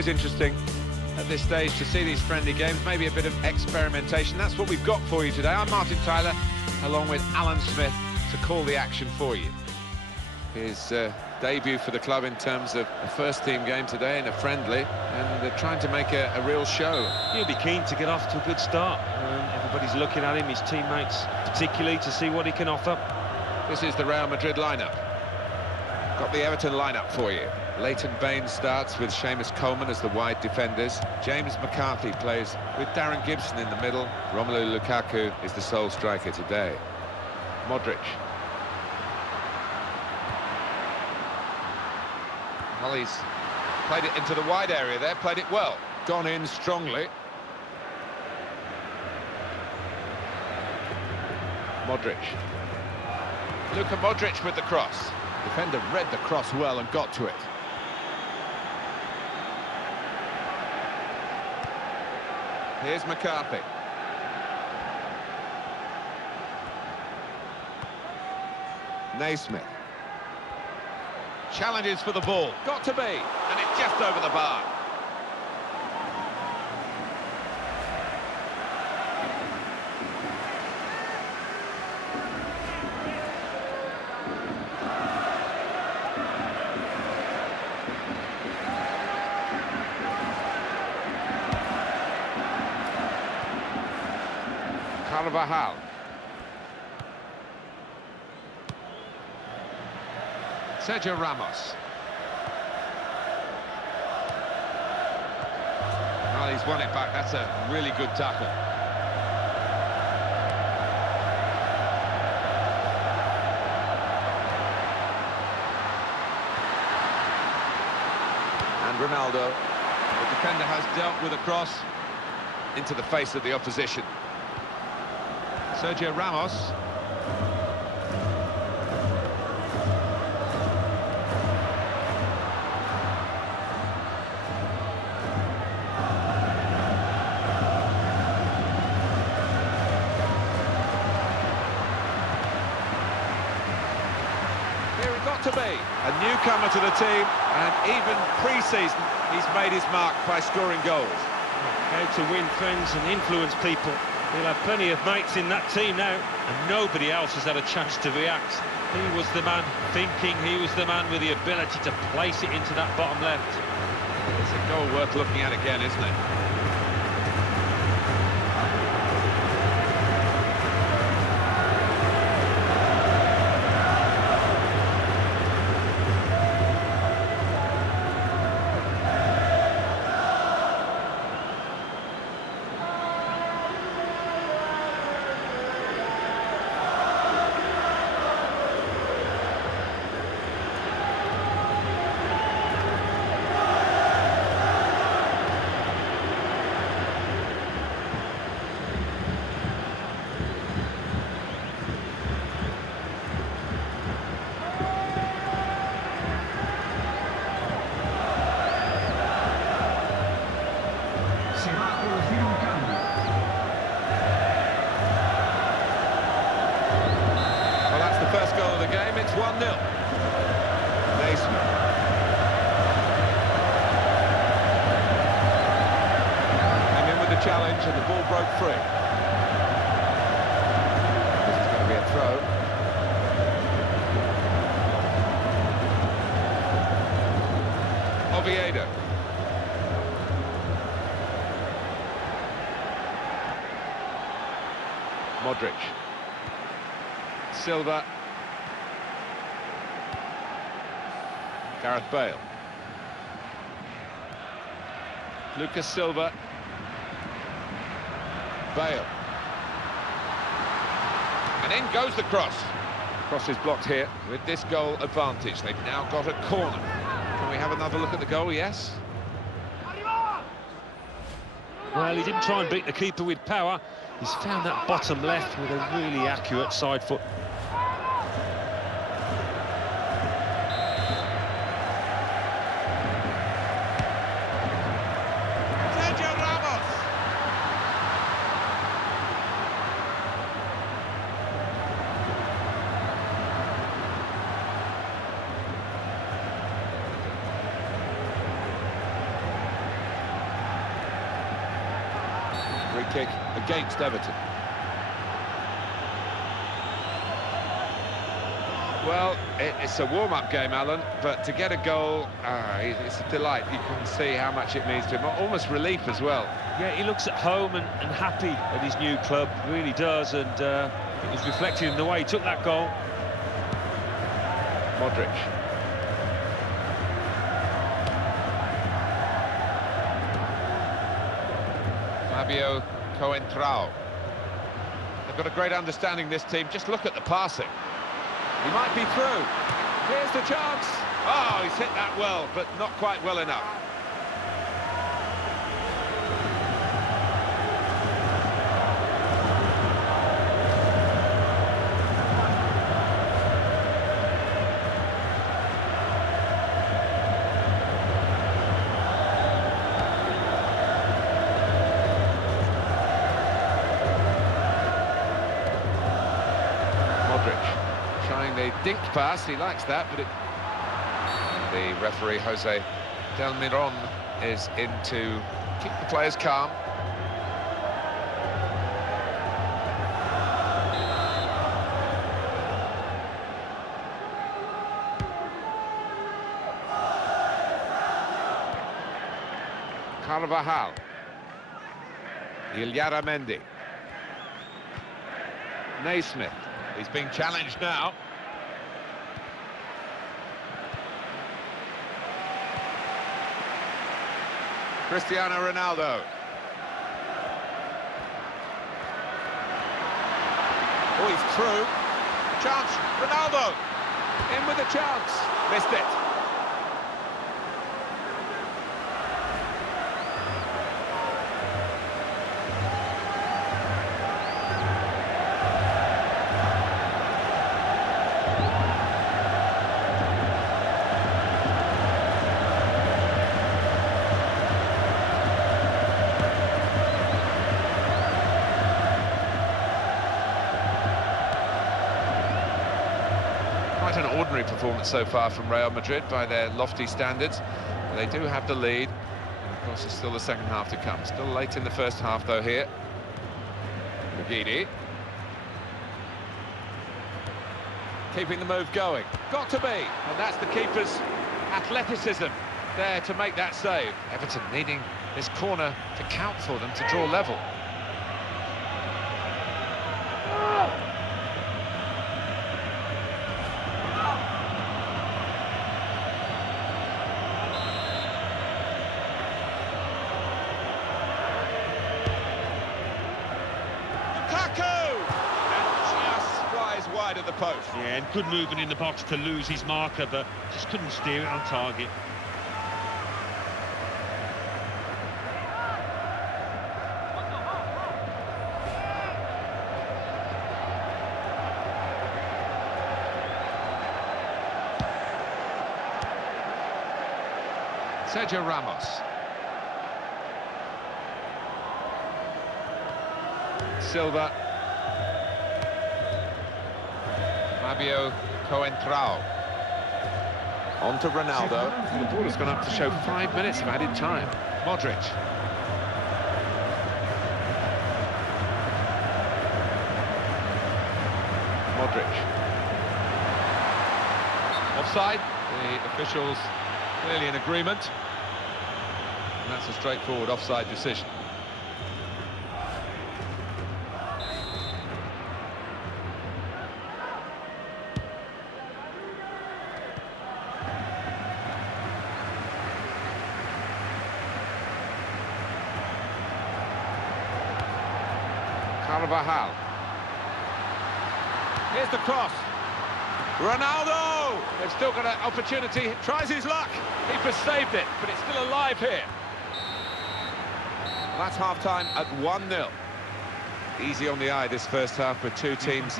always interesting at this stage to see these friendly games, maybe a bit of experimentation. That's what we've got for you today. I'm Martin Tyler, along with Alan Smith, to call the action for you. His debut for the club in terms of a first-team game today and a friendly, and they're trying to make a real show. He'll be keen to get off to a good start. Everybody's looking at him, his teammates particularly, to see what he can offer. This is the Real Madrid lineup. Got the Everton lineup for you. Leighton Baines starts with Seamus Coleman as the wide defenders. James McCarthy plays with Darren Gibson in the middle. Romelu Lukaku is the sole striker today. Modric. Well, he's played it into the wide area there, played it well. Gone in strongly. Modric. Luka Modric with the cross. Defender read the cross well and got to it. Here's McCarthy. Naismith. Challenges for the ball. Got to be. And it's just over the bar. Carvajal. Sergio Ramos. Well, he's won it back. That's a really good tackle. And Ronaldo. The defender has dealt with a cross into the face of the opposition. Sergio Ramos. Here it got to be. A newcomer to the team, and even pre-season he's made his mark by scoring goals. How to win friends and influence people. He'll have plenty of mates in that team now, and nobody else has had a chance to react. He was the man thinking, he was the man with the ability to place it into that bottom left. It's a goal worth looking at again, isn't it? First goal of the game, it's 1-0. Naismith. Came in with the challenge and the ball broke free. This is going to be a throw. Oviedo. Modric. Silva. Gareth Bale. Lucas Silva. Bale. And in goes the cross. Cross is blocked here with this goal advantage. They've now got a corner. Can we have another look at the goal? Yes. Well, he didn't try and beat the keeper with power. He's found that bottom left with a really accurate side foot. Sergio Ramos. Free kick against Everton. Well, it's a warm-up game, Alan, but to get a goal, it's a delight. You can see how much it means to him, almost relief as well. Yeah, he looks at home and happy at his new club, really does, and it was reflected in the way he took that goal. Modric. Fabio Coentrao. They've got a great understanding, this team. Just look at the passing. He might be through. Here's the chance. Oh, he's hit that well, but not quite well enough. Modric. Trying the dink pass, he likes that, but the referee, Jose Del Miron, is in to keep the players calm. Carvajal. Caldeira-Brant. Naismith. He's being challenged now. Cristiano Ronaldo. Oh, he's through. Chance. Ronaldo. In with a chance. Missed it. Quite an ordinary performance so far from Real Madrid by their lofty standards. They do have the lead, and of course there's still the second half to come. Still late in the first half though here. Mugidi. Keeping the move going. Got to be, and that's the keeper's athleticism there to make that save. Everton needing this corner to count for them to draw level. Wide of the post. Yeah, and good movement in the box to lose his marker, but just couldn't steer it on target. Sergio Ramos. Silva. Fabio Coentrao. On to Ronaldo. The ball has gone up to show 5 minutes of added time. Modric. Modric. Offside. The officials clearly in agreement. And that's a straightforward offside decision. Carvajal. Here's the cross. Ronaldo! They've still got an opportunity. Tries his luck. Keeper saved it, but it's still alive here. That's half-time at 1-0. Easy on the eye this first half with two teams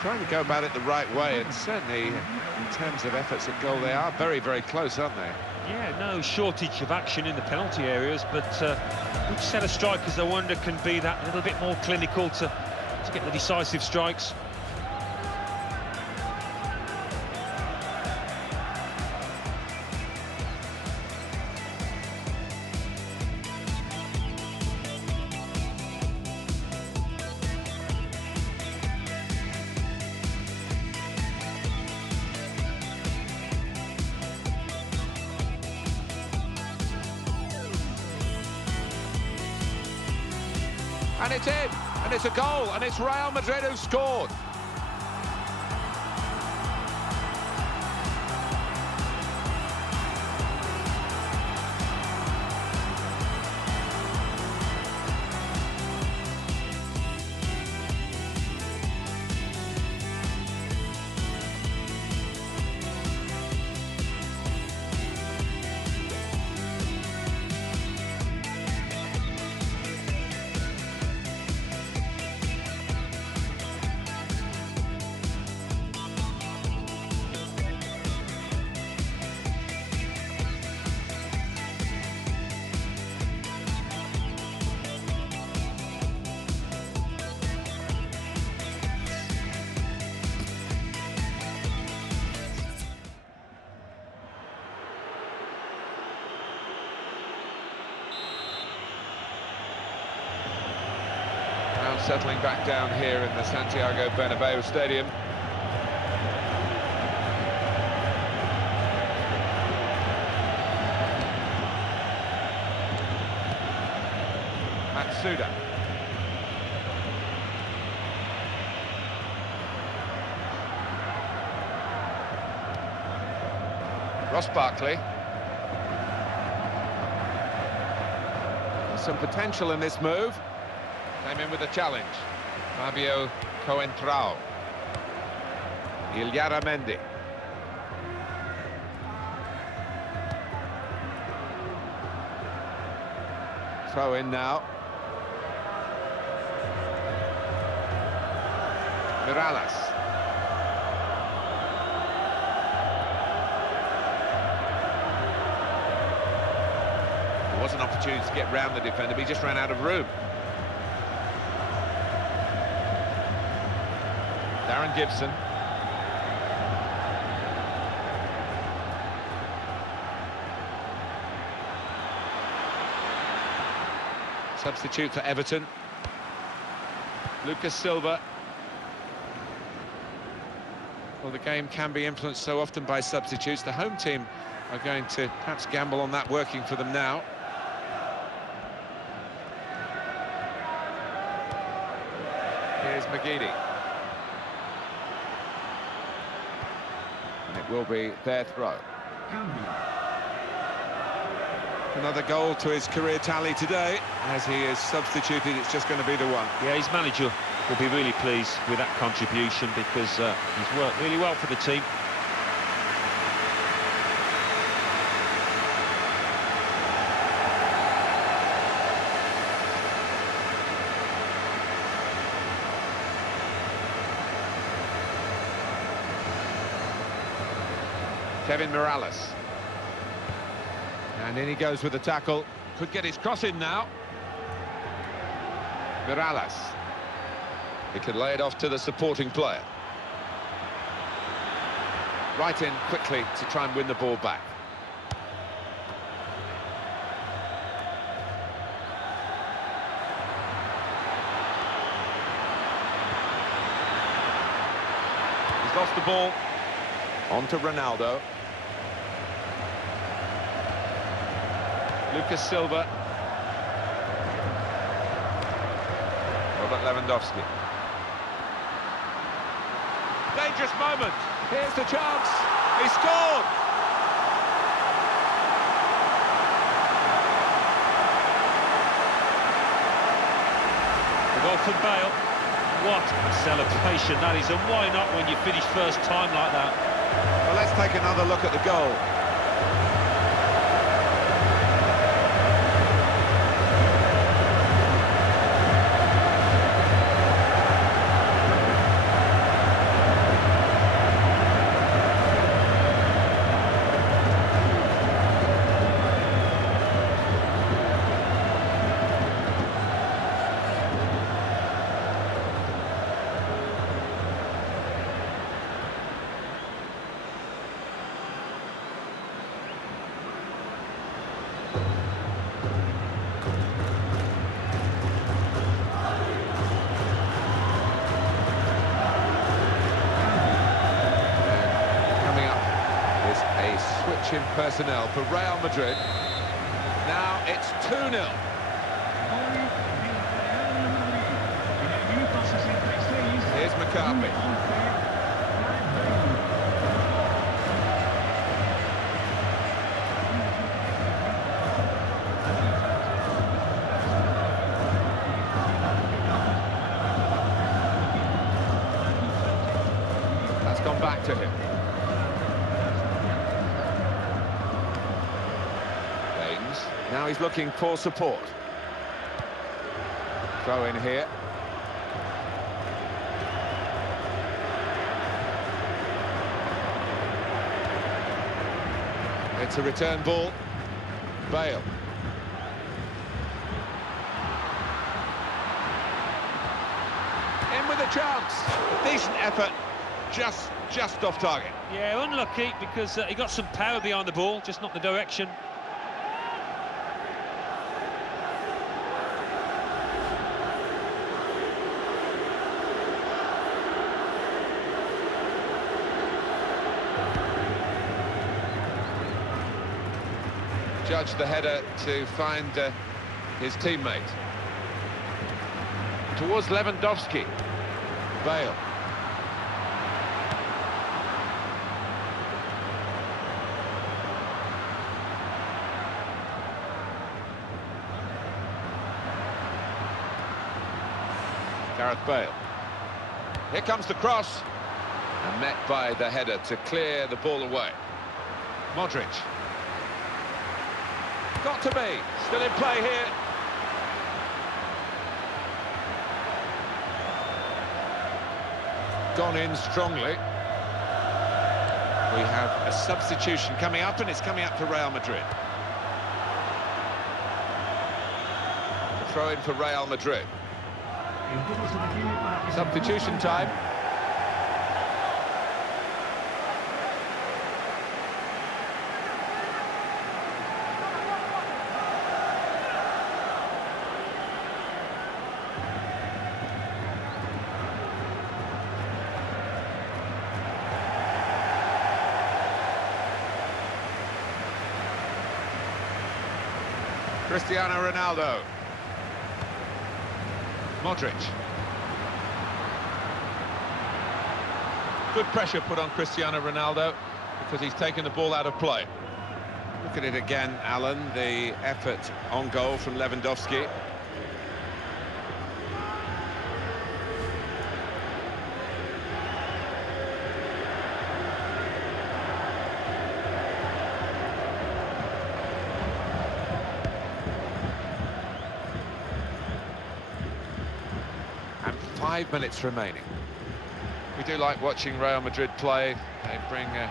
trying to go about it the right way, and certainly in terms of efforts at goal they are very, very close, aren't they? Yeah, no shortage of action in the penalty areas, but which set of strikers I wonder can be that little bit more clinical to get the decisive strikes. And it's in, and it's a goal, and it's Real Madrid who scored. Settling back down here in the Santiago Bernabeu Stadium. Matsuda. Ross Barkley. There's some potential in this move. Came in with a challenge. Fabio Coentrao. Caldeira-Brant. Throw in now. Morales. There was an opportunity to get round the defender, but he just ran out of room. Darren Gibson. Substitute for Everton. Lucas Silva. Well, the game can be influenced so often by substitutes. The home team are going to perhaps gamble on that working for them now. Here's McGeady. It will be their throw. Another goal to his career tally today. As he is substituted, it's just going to be the one. Yeah, his manager will be really pleased with that contribution because he's worked really well for the team. Kevin Morales. And in he goes with the tackle. Could get his cross in now. Morales. He could lay it off to the supporting player. Right in quickly to try and win the ball back. He's lost the ball. On to Ronaldo. Lucas Silva. Robert Lewandowski. Dangerous moment. Here's the chance. He scored. The goal from Bale. What a celebration that is, and why not when you finish first time like that? Well, let's take another look at the goal. Switch in personnel for Real Madrid. Now it's 2-0. Here's McCarthy. That's gone back to him. Baines. Now he's looking for support. Throw in here. It's a return ball. Bale. In with a chance. A decent effort. Just off target. Yeah, unlucky because he got some power behind the ball, just not the direction. Judge the header to find his teammate. Towards Lewandowski. Bale. Gareth Bale. Here comes the cross. And met by the header to clear the ball away. Modric. Got to be. Still in play here. Gone in strongly. We have a substitution coming up, and it's coming up for Real Madrid. The throw in for Real Madrid. Substitution time. Cristiano Ronaldo. Modric. Good pressure put on Cristiano Ronaldo because he's taken the ball out of play. Look at it again, Alan, the effort on goal from Lewandowski. And 5 minutes remaining. We do like watching Real Madrid play. They bring a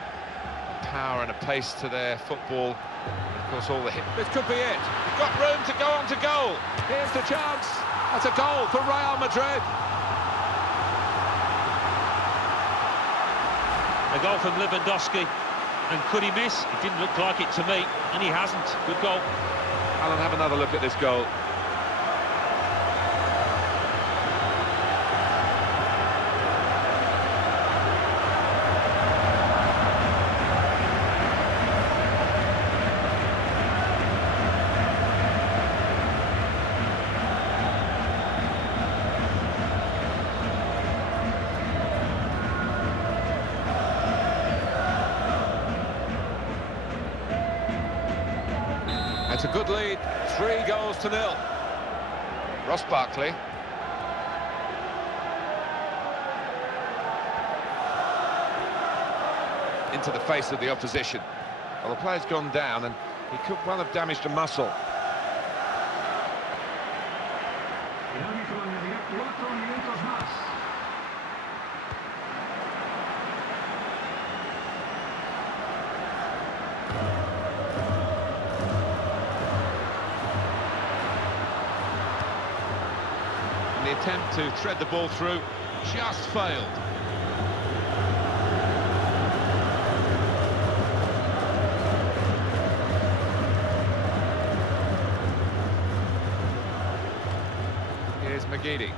power and a pace to their football. Of course, all the hit. This could be it. Got room to go on to goal. Here's the chance. That's a goal for Real Madrid. A goal from Lewandowski. And could he miss? It didn't look like it to me, and he hasn't. Good goal. Alan, have another look at this goal. It's a good lead, 3-0. Ross Barkley. Into the face of the opposition. Well, the player's gone down and he could well have damaged a muscle. The attempt to thread the ball through just failed. Here's McGeady.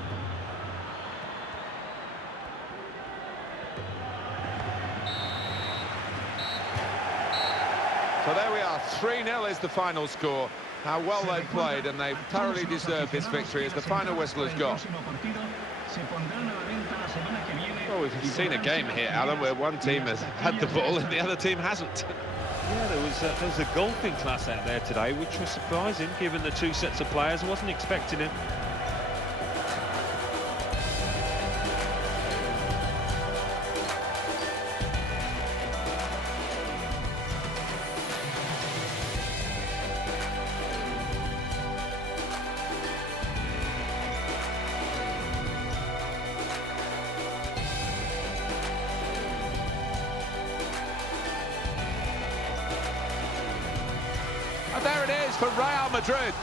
So there we are, 3-0 is the final score. how well they've played, and they've thoroughly deserved this victory as the final whistle has gone. Well, we've seen a game here, Alan, where one team has had the ball and the other team hasn't. Yeah, there was a golfing class out there today, which was surprising, given the two sets of players. I wasn't expecting it. And there it is for Real Madrid.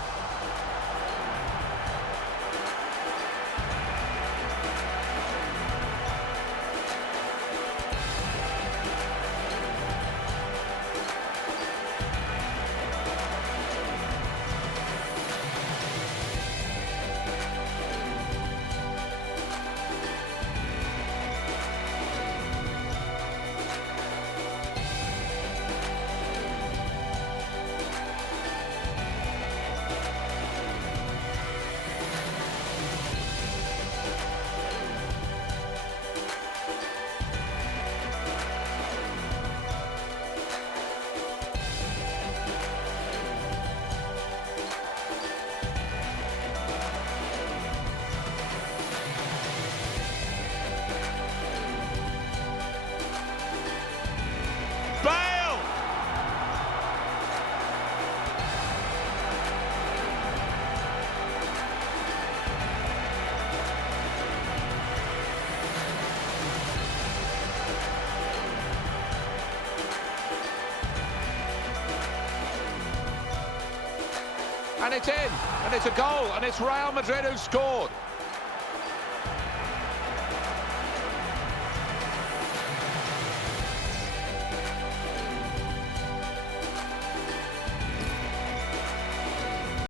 And it's in, and it's a goal, and it's Real Madrid who've scored.